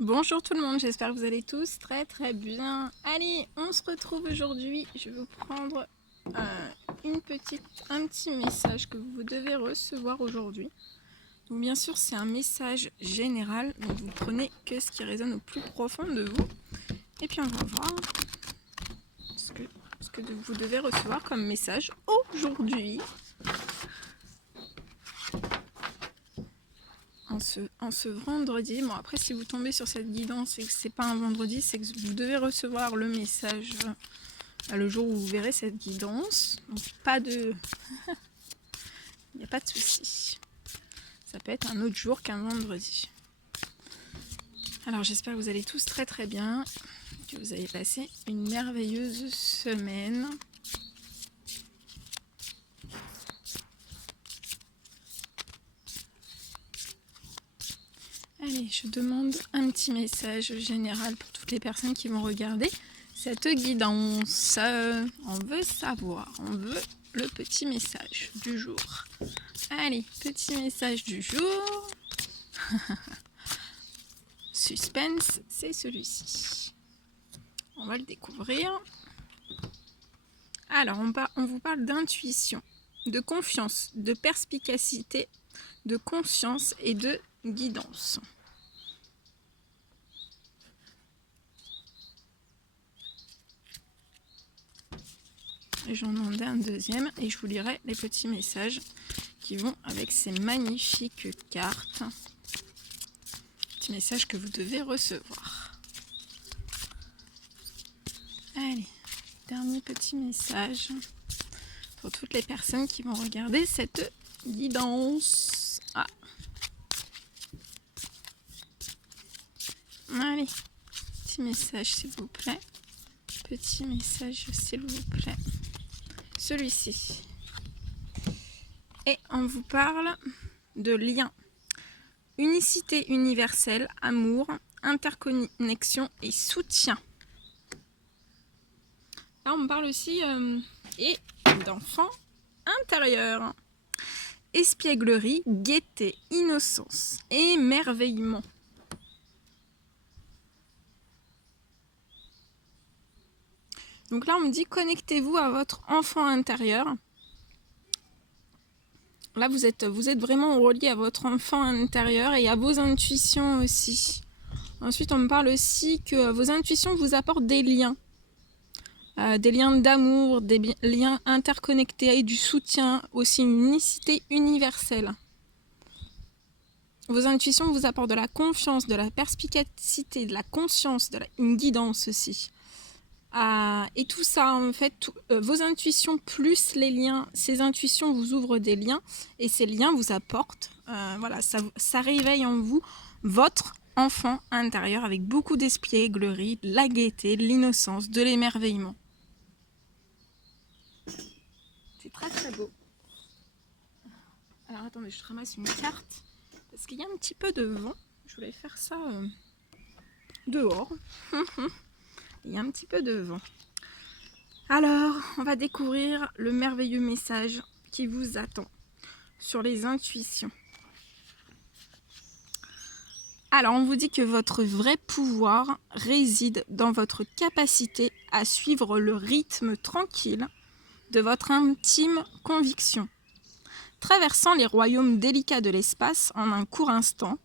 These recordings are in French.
Bonjour tout le monde, j'espère que vous allez tous très bien. Allez, on se retrouve aujourd'hui. Je vais vous prendre un petit message que vous devez recevoir aujourd'hui. Donc bien sûr, c'est un message général, donc vous prenez que ce qui résonne au plus profond de vous. Et puis on va voir ce que vous devez recevoir comme message aujourd'hui. En ce vendredi. Bon, après, si vous tombez sur cette guidance et que c'est pas un vendredi, c'est que vous devez recevoir le message le jour où vous verrez cette guidance. Donc, pas de... Il n'y a pas de souci. Ça peut être un autre jour qu'un vendredi. Alors, j'espère que vous allez tous très bien, que vous avez passé une merveilleuse semaine. Allez, je demande un petit message général pour toutes les personnes qui vont regarder cette guidance. On veut savoir, on veut le petit message du jour. Allez, petit message du jour. Suspense, c'est celui-ci. On va le découvrir. Alors, on vous parle d'intuition, de confiance, de perspicacité, de conscience et de guidance. Et j'en demandais un deuxième et je vous lirai les petits messages qui vont avec ces magnifiques cartes. Petits messages que vous devez recevoir. Allez, dernier petit message pour toutes les personnes qui vont regarder cette guidance. Allez, petit message s'il vous plaît. Petit message s'il vous plaît. Celui-ci. Et on vous parle de lien. Unicité universelle, amour, interconnexion et soutien. Là, on parle aussi d'enfant intérieur. Espièglerie, gaieté, innocence, émerveillement. Donc là, on me dit connectez-vous à votre enfant intérieur. Là, vous êtes vraiment relié à votre enfant intérieur et à vos intuitions aussi. Ensuite, on me parle aussi que vos intuitions vous apportent des liens d'amour, des liens interconnectés, du soutien, aussi une unicité universelle. Vos intuitions vous apportent de la confiance, de la perspicacité, de la conscience, une guidance aussi. Et tout ça, en fait, vos intuitions plus les liens, ces intuitions vous ouvrent des liens et ces liens vous apportent, ça réveille en vous votre enfant intérieur avec beaucoup d'espièglerie, de la gaieté, de l'innocence, de l'émerveillement. C'est très beau. Alors attendez, je ramasse une carte parce qu'il y a un petit peu de vent. Je voulais faire ça dehors. Il y a un petit peu de vent. Alors, on va découvrir le merveilleux message qui vous attend sur les intuitions. Alors, on vous dit que votre vrai pouvoir réside dans votre capacité à suivre le rythme tranquille de votre intime conviction. Traversant les royaumes délicats de l'espace en un court instant,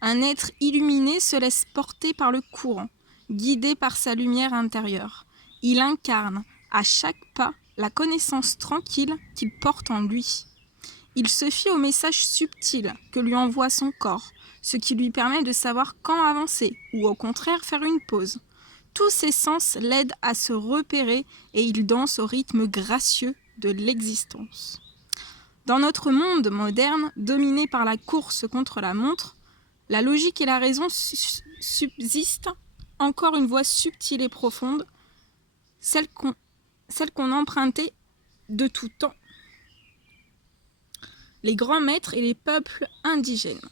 un être illuminé se laisse porter par le courant, guidé par sa lumière intérieure. Il incarne à chaque pas la connaissance tranquille qu'il porte en lui. Il se fie au message subtil que lui envoie son corps, ce qui lui permet de savoir quand avancer ou au contraire faire une pause. Tous ses sens l'aident à se repérer et il danse au rythme gracieux de l'existence. Dans notre monde moderne, dominé par la course contre la montre, la logique et la raison subsistent. Encore une voie subtile et profonde, celle qu'on empruntait de tout temps. Les grands maîtres et les peuples indigènes.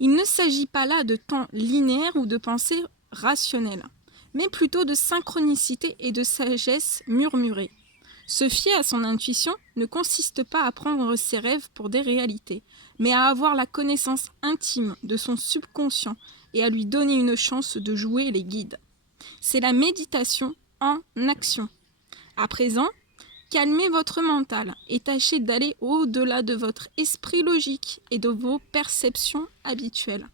Il ne s'agit pas là de temps linéaire ou de pensée rationnelle, mais plutôt de synchronicité et de sagesse murmurée. Se fier à son intuition ne consiste pas à prendre ses rêves pour des réalités, mais à avoir la connaissance intime de son subconscient et à lui donner une chance de jouer les guides. C'est la méditation en action. À présent, calmez votre mental et tâchez d'aller au-delà de votre esprit logique et de vos perceptions habituelles.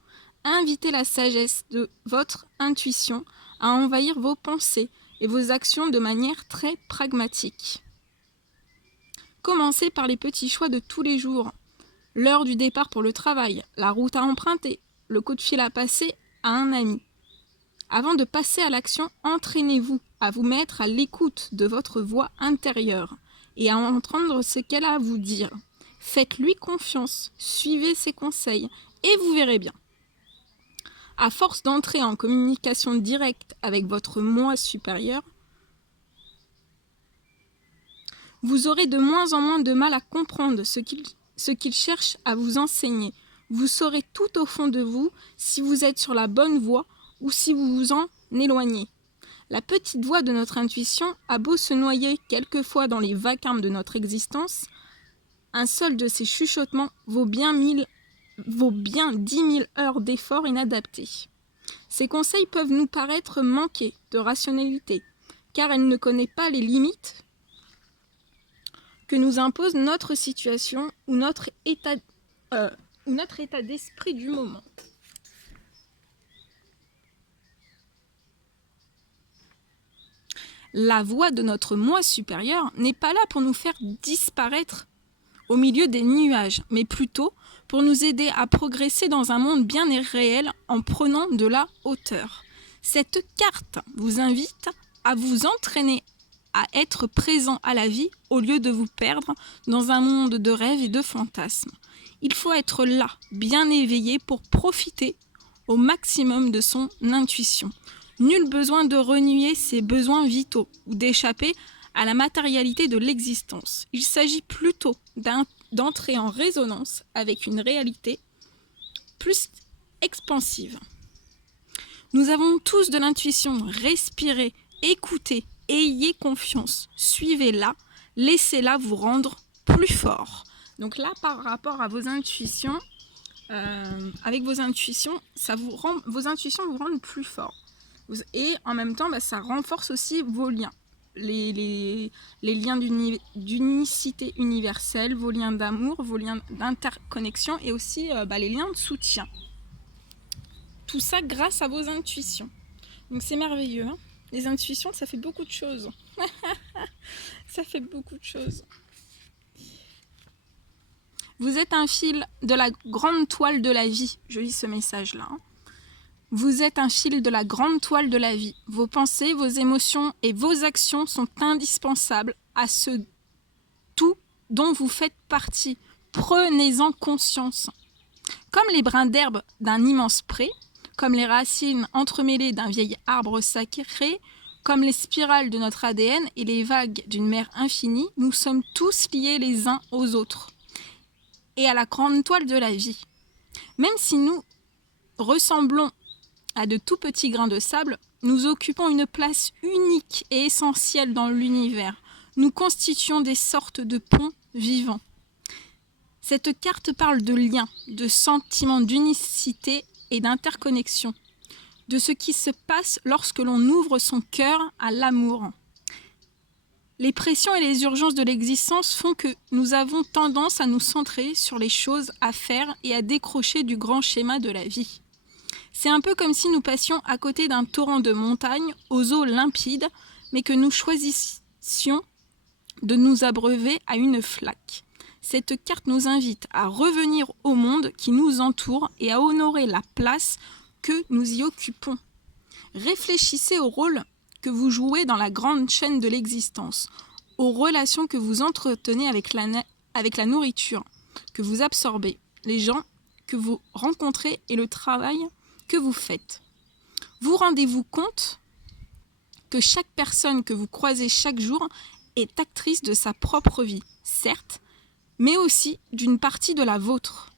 Invitez la sagesse de votre intuition à envahir vos pensées et vos actions de manière très pragmatique. Commencez par les petits choix de tous les jours. L'heure du départ pour le travail, la route à emprunter, le coup de fil à passer à un ami. Avant de passer à l'action, entraînez-vous à vous mettre à l'écoute de votre voix intérieure et à entendre ce qu'elle a à vous dire. Faites-lui confiance, suivez ses conseils et vous verrez bien. À force d'entrer en communication directe avec votre moi supérieur, vous aurez de moins en moins de mal à comprendre ce qu'il cherche à vous enseigner. Vous saurez tout au fond de vous si vous êtes sur la bonne voie ou si vous vous en éloignez. La petite voix de notre intuition a beau se noyer quelquefois dans les vacarmes de notre existence, un seul de ces chuchotements vaut bien 10 000 heures d'efforts inadaptés. Ces conseils peuvent nous paraître manquer de rationalité, car elle ne connaît pas les limites que nous impose notre situation ou notre état d'esprit du moment. La voix de notre moi supérieur n'est pas là pour nous faire disparaître au milieu des nuages, mais plutôt pour nous aider à progresser dans un monde bien et réel en prenant de la hauteur. Cette carte vous invite à vous entraîner à être présent à la vie au lieu de vous perdre dans un monde de rêves et de fantasmes. Il faut être là, bien éveillé pour profiter au maximum de son intuition. Nul besoin de renier ses besoins vitaux ou d'échapper à la matérialité de l'existence. Il s'agit plutôt d'entrer en résonance avec une réalité plus expansive. Nous avons tous de l'intuition. Respirez, écoutez, ayez confiance, suivez-la, laissez-la vous rendre plus fort. Donc là, par rapport à vos intuitions, avec vos intuitions, vos intuitions vous rendent plus fort. Et en même temps, ça renforce aussi vos liens. Les liens d'unicité universelle, vos liens d'amour, vos liens d'interconnexion et aussi les liens de soutien. Tout ça grâce à vos intuitions. Donc c'est merveilleux, hein. Les intuitions, ça fait beaucoup de choses. Ça fait beaucoup de choses. Vous êtes un fil de la grande toile de la vie. Je lis ce message-là. Vous êtes un fil de la grande toile de la vie. Vos pensées, vos émotions et vos actions sont indispensables à ce tout dont vous faites partie. Prenez-en conscience. Comme les brins d'herbe d'un immense pré, comme les racines entremêlées d'un vieil arbre sacré, comme les spirales de notre ADN et les vagues d'une mer infinie, nous sommes tous liés les uns aux autres et à la grande toile de la vie. Même si nous ressemblons à de tout petits grains de sable, nous occupons une place unique et essentielle dans l'univers. Nous constituons des sortes de ponts vivants. Cette carte parle de liens, de sentiments d'unicité et d'interconnexion, de ce qui se passe lorsque l'on ouvre son cœur à l'amour. Les pressions et les urgences de l'existence font que nous avons tendance à nous centrer sur les choses à faire et à décrocher du grand schéma de la vie. C'est un peu comme si nous passions à côté d'un torrent de montagne aux eaux limpides, mais que nous choisissions de nous abreuver à une flaque. Cette carte nous invite à revenir au monde qui nous entoure et à honorer la place que nous y occupons. Réfléchissez au rôle que vous jouez dans la grande chaîne de l'existence, aux relations que vous entretenez avec la nourriture que vous absorbez, les gens que vous rencontrez et le travail que vous faites. Vous rendez-vous compte que chaque personne que vous croisez chaque jour est actrice de sa propre vie, certes, mais aussi d'une partie de la vôtre.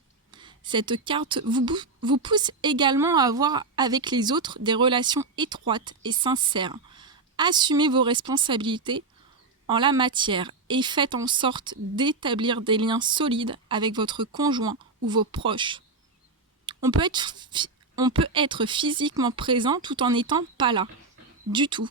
Cette carte vous pousse également à avoir avec les autres des relations étroites et sincères. Assumez vos responsabilités en la matière et faites en sorte d'établir des liens solides avec votre conjoint ou vos proches. On peut être physiquement présent tout en n'étant pas là, du tout.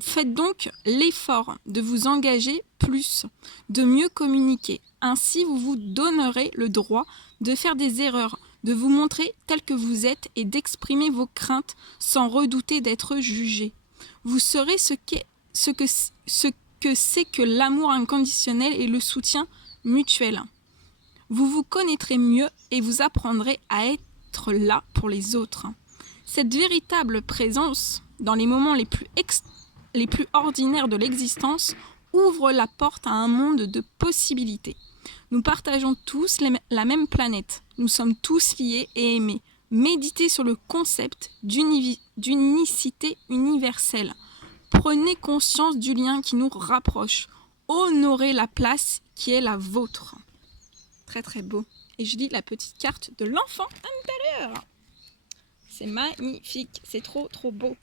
Faites donc l'effort de vous engager plus, de mieux communiquer. Ainsi, vous vous donnerez le droit de faire des erreurs, de vous montrer tel que vous êtes et d'exprimer vos craintes sans redouter d'être jugé. Vous saurez ce que c'est que l'amour inconditionnel et le soutien mutuel. Vous vous connaîtrez mieux et vous apprendrez à être là pour les autres. Cette véritable présence dans les moments les plus ordinaires de l'existence ouvre la porte à un monde de possibilités. Nous partageons tous la même planète. Nous sommes tous liés et aimés. Méditez sur le concept d'unicité universelle. Prenez conscience du lien qui nous rapproche. Honorez la place qui est la vôtre. Très très beau. Et je lis la petite carte de l'enfant intérieur. C'est magnifique. C'est trop trop beau.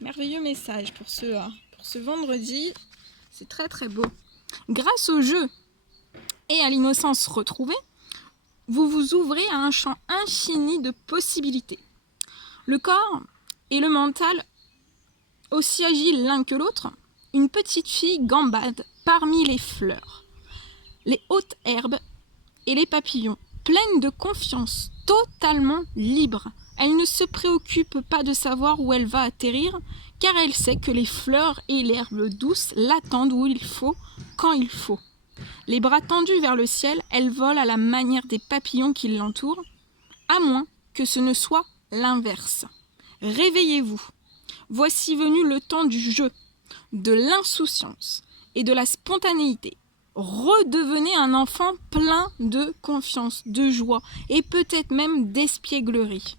Merveilleux message pour ce vendredi. C'est très très beau. Grâce au jeu et à l'innocence retrouvée, vous vous ouvrez à un champ infini de possibilités. Le corps et le mental, aussi agiles l'un que l'autre, une petite fille gambade parmi les fleurs, les hautes herbes et les papillons, pleine de confiance, totalement libre. Elle ne se préoccupe pas de savoir où elle va atterrir, car elle sait que les fleurs et l'herbe douce l'attendent où il faut, quand il faut. Les bras tendus vers le ciel, elle vole à la manière des papillons qui l'entourent, à moins que ce ne soit l'inverse. Réveillez-vous. Voici venu le temps du jeu, de l'insouciance et de la spontanéité. Redevenez un enfant plein de confiance, de joie et peut-être même d'espièglerie.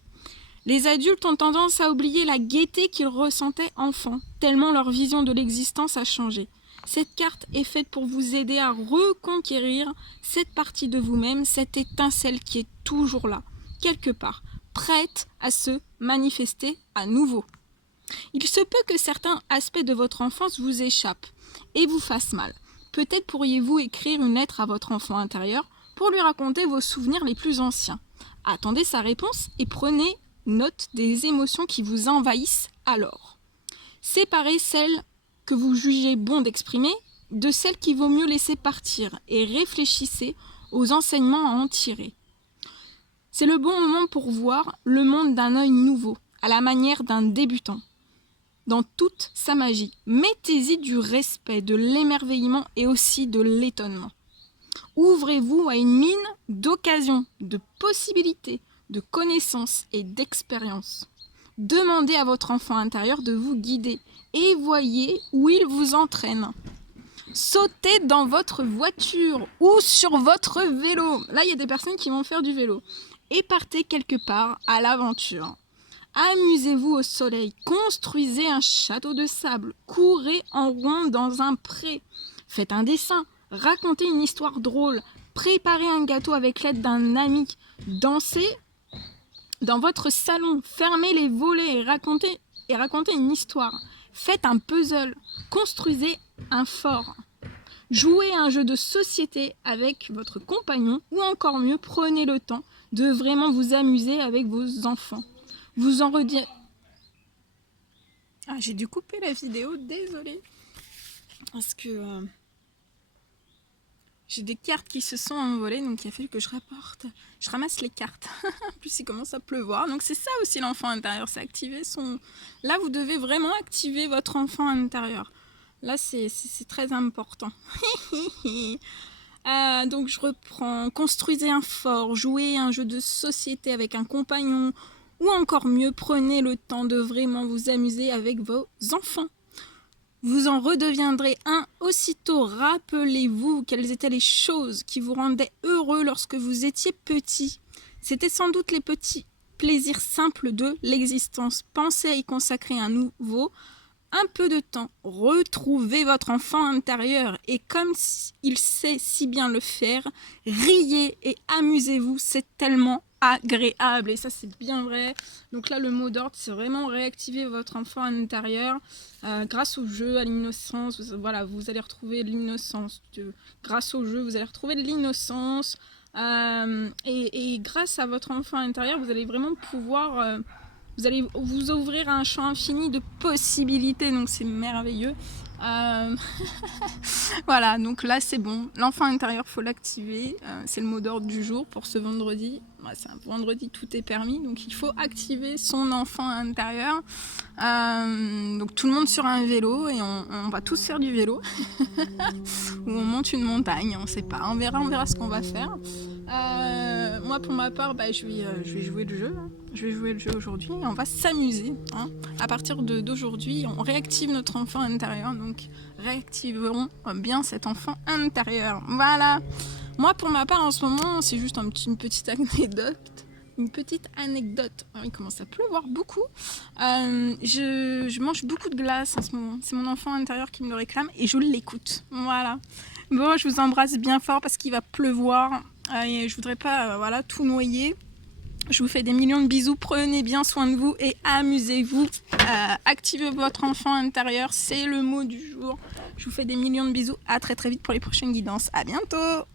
Les adultes ont tendance à oublier la gaieté qu'ils ressentaient enfants, tellement leur vision de l'existence a changé. Cette carte est faite pour vous aider à reconquérir cette partie de vous-même, cette étincelle qui est toujours là, quelque part, prête à se manifester à nouveau. Il se peut que certains aspects de votre enfance vous échappent et vous fassent mal. Peut-être pourriez-vous écrire une lettre à votre enfant intérieur pour lui raconter vos souvenirs les plus anciens. Attendez sa réponse et prenez note des émotions qui vous envahissent alors. Séparez celles que vous jugez bon d'exprimer de celles qu'il vaut mieux laisser partir et réfléchissez aux enseignements à en tirer. C'est le bon moment pour voir le monde d'un œil nouveau, à la manière d'un débutant. Dans toute sa magie, mettez-y du respect, de l'émerveillement et aussi de l'étonnement. Ouvrez-vous à une mine d'occasions, de possibilités, de connaissances et d'expériences. Demandez à votre enfant intérieur de vous guider et voyez où il vous entraîne. Sautez dans votre voiture ou sur votre vélo. Là, il y a des personnes qui vont faire du vélo. Et partez quelque part à l'aventure. Amusez-vous au soleil, construisez un château de sable, courez en rond dans un pré, faites un dessin, racontez une histoire drôle, préparez un gâteau avec l'aide d'un ami, dansez dans votre salon, fermez les volets et racontez une histoire, faites un puzzle, construisez un fort. Jouez à un jeu de société avec votre compagnon ou encore mieux, prenez le temps de vraiment vous amuser avec vos enfants. Vous en redirez... Ah, j'ai dû couper la vidéo, désolée. Parce que j'ai des cartes qui se sont envolées, donc il a fallu que je ramasse les cartes. En plus, il commence à pleuvoir. Donc c'est ça aussi l'enfant intérieur, c'est activer son... Là, vous devez vraiment activer votre enfant intérieur. Là, c'est très important. Donc je reprends. Construisez un fort, jouez un jeu de société avec un compagnon. Ou encore mieux, prenez le temps de vraiment vous amuser avec vos enfants. Vous en redeviendrez un aussitôt. Rappelez-vous quelles étaient les choses qui vous rendaient heureux lorsque vous étiez petit. C'était sans doute les petits plaisirs simples de l'existence. Pensez à y consacrer un peu de temps. Retrouvez votre enfant intérieur et comme il sait si bien le faire, riez et amusez-vous, c'est tellement agréable. Et ça, c'est bien vrai. Donc là, le mot d'ordre, c'est vraiment réactiver votre enfant intérieur grâce au jeu, à l'innocence. Voilà, vous allez retrouver l'innocence. Grâce au jeu, vous allez retrouver de l'innocence. Et grâce à votre enfant intérieur, vous allez vraiment pouvoir... vous allez vous ouvrir à un champ infini de possibilités, donc c'est merveilleux. Voilà, donc là c'est bon. L'enfant intérieur, faut l'activer. C'est le mot d'ordre du jour pour ce vendredi. C'est un vendredi, tout est permis, donc il faut activer son enfant intérieur. Donc tout le monde sur un vélo et on va tous faire du vélo. Ou on monte une montagne, on sait pas. On verra ce qu'on va faire. Moi pour ma part, je vais jouer le jeu. Je vais jouer le jeu aujourd'hui et on va s'amuser. À partir d'aujourd'hui, on réactive notre enfant intérieur. Donc réactiverons bien cet enfant intérieur. Voilà. Moi pour ma part en ce moment, c'est juste une petite anecdote. Une petite anecdote. Il commence à pleuvoir beaucoup. Je mange beaucoup de glace en ce moment. C'est mon enfant intérieur qui me le réclame et je l'écoute. Voilà. Bon, je vous embrasse bien fort parce qu'il va pleuvoir et je voudrais pas tout noyer. Je vous fais des millions de bisous. Prenez bien soin de vous et amusez-vous. Activez votre enfant intérieur. C'est le mot du jour. Je vous fais des millions de bisous. À très très vite pour les prochaines guidances. À bientôt.